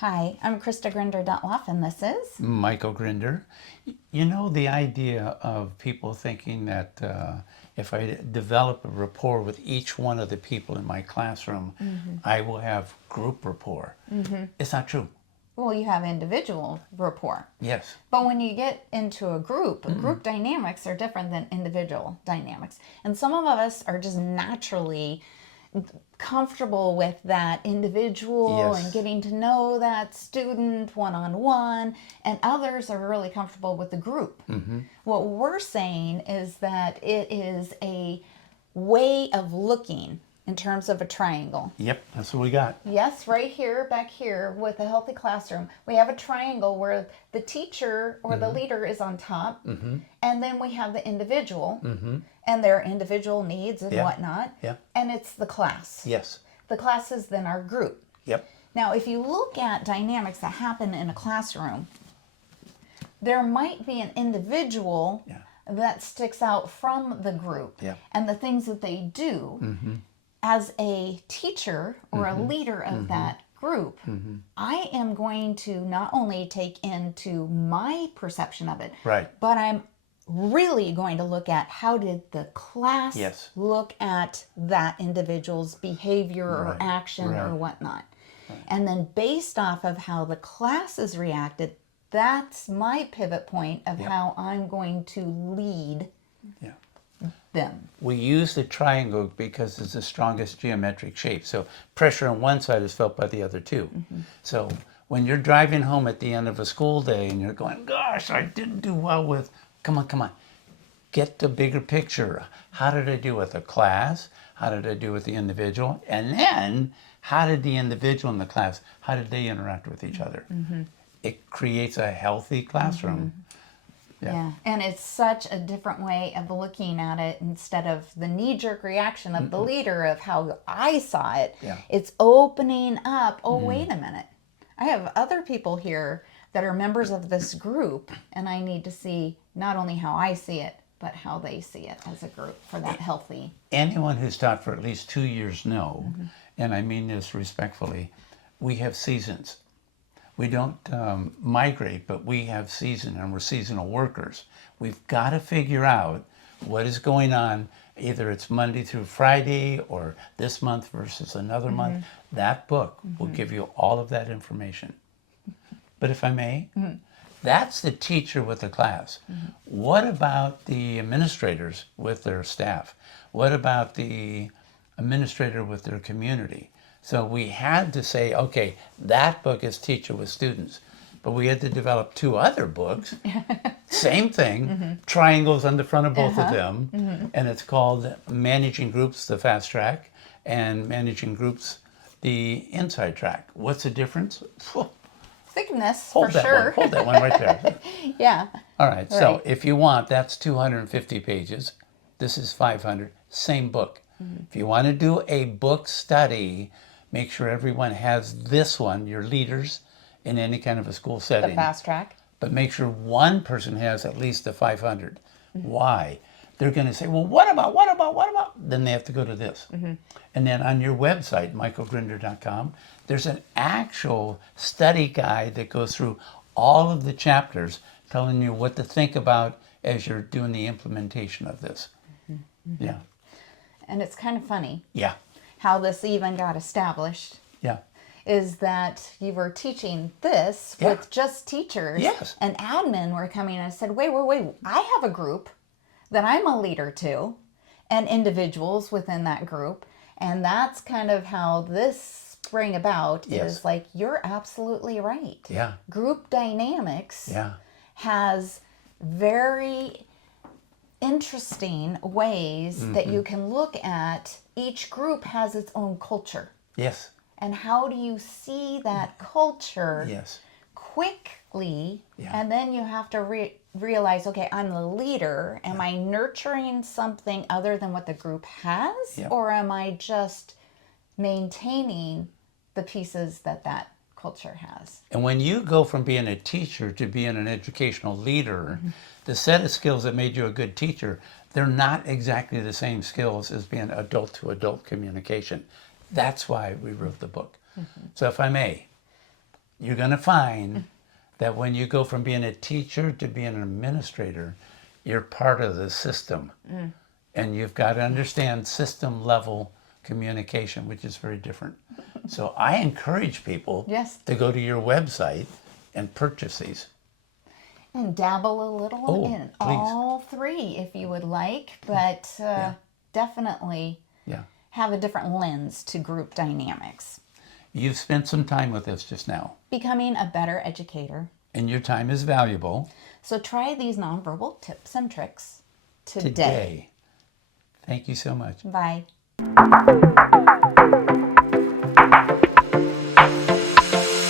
Hi, I'm Krista Grinderlens, and this is Michael Grinder. You know, the idea of people thinking that if I develop a rapport with each one of the people in my classroom, I will have group rapport. It's not true. well, you have individual rapport. Yes. But when you get into a group dynamics are different than individual dynamics. And some of us are just naturally comfortable with that individual Yes. and getting to know that student one-on-one, and others are really comfortable with the group. What we're saying is that it is a way of looking in terms of a triangle. Yep, that's what we got. Yes, right here, back here with a healthy classroom, we have a triangle where the teacher or the leader is on top, and then we have the individual and their individual needs and Yeah. whatnot, Yeah. and it's the class. Yes. The class is then our group. Yep. Now, if you look at dynamics that happen in a classroom, there might be an individual Yeah. that sticks out from the group Yeah. and the things that they do. As a teacher or a leader of that group, I am going to not only take into my perception of it, Right. but I'm really going to look at how did the class Yes. look at that individual's behavior or Right. action or Right. whatnot. And then based off of how the class has reacted, that's my pivot point of how I'm going to lead Yeah. them. We use the triangle because it's the strongest geometric shape. So pressure on one side is felt by the other two. So when you're driving home at the end of a school day and you're going, gosh, I didn't do well with, come on. Get the bigger picture. How did I do with the class? How did I do with the individual? And then how did the individual and the class, how did they interact with each other? It creates a healthy classroom. Yeah, and it's such a different way of looking at it instead of the knee-jerk reaction of the leader of how I saw it. Yeah. It's opening up, oh, wait a minute. I have other people here that are members of this group, and I need to see not only how I see it, but how they see it as a group for that healthy. Anyone who's taught for at least 2 years know, and I mean this respectfully, we have seasons. We don't migrate, but we have season, and we're seasonal workers. We've got to figure out what is going on. Either it's Monday through Friday or this month versus another month. That book will give you all of that information. But if I may, that's the teacher with the class. What about the administrators with their staff? What about the administrator with their community? So we had to say, okay, that book is teacher with students. But we had to develop 2 other books, same thing, triangles on the front of both of them. And it's called Managing Groups, the Fast Track, and Managing Groups, the Inside Track. What's the difference? Thickness, Hold for that sure. one. Hold that one right there. Yeah. All right. So Right. if you want, that's 250 pages. This is 500. Same book. If you want to do a book study, make sure everyone has this one, your leaders in any kind of a school The setting. fast track. But make sure one person has at least the 500. Why? They're going to say, well, what about? Then they have to go to this. And then on your website, michaelgrinder.com, there's an actual study guide that goes through all of the chapters telling you what to think about as you're doing the implementation of this. Yeah. And it's kind of funny Yeah. how this even got established. Yeah. Is that you were teaching this Yeah. with just teachers. Yes. And admin were coming and said, wait, I have a group that I'm a leader to, and individuals within that group. And that's kind of how this sprang about. Yes. Is like, you're absolutely right. Yeah. Group dynamics Yeah. has very interesting ways that you can look at. Each group has its own culture. Yes. And how do you see that culture Yes. quickly? Yeah. And then you have to realize, okay, I'm the leader. Am I nurturing something other than what the group has? Yeah. Or am I just maintaining the pieces that that culture has? And when you go from being a teacher to being an educational leader, the set of skills that made you a good teacher, they're not exactly the same skills as being adult to adult communication. That's why we wrote the book. So if I may, you're going to find that when you go from being a teacher to being an administrator, you're part of the system. And you've got to understand system level communication, which is very different. So I encourage people Yes. to go to your website and purchase these. And dabble a little in all three if you would like, but definitely Yeah. have a different lens to group dynamics. You've spent some time with us just now, Becoming a better educator. and your time is valuable. So try these nonverbal tips and tricks today. Thank you so much. Bye.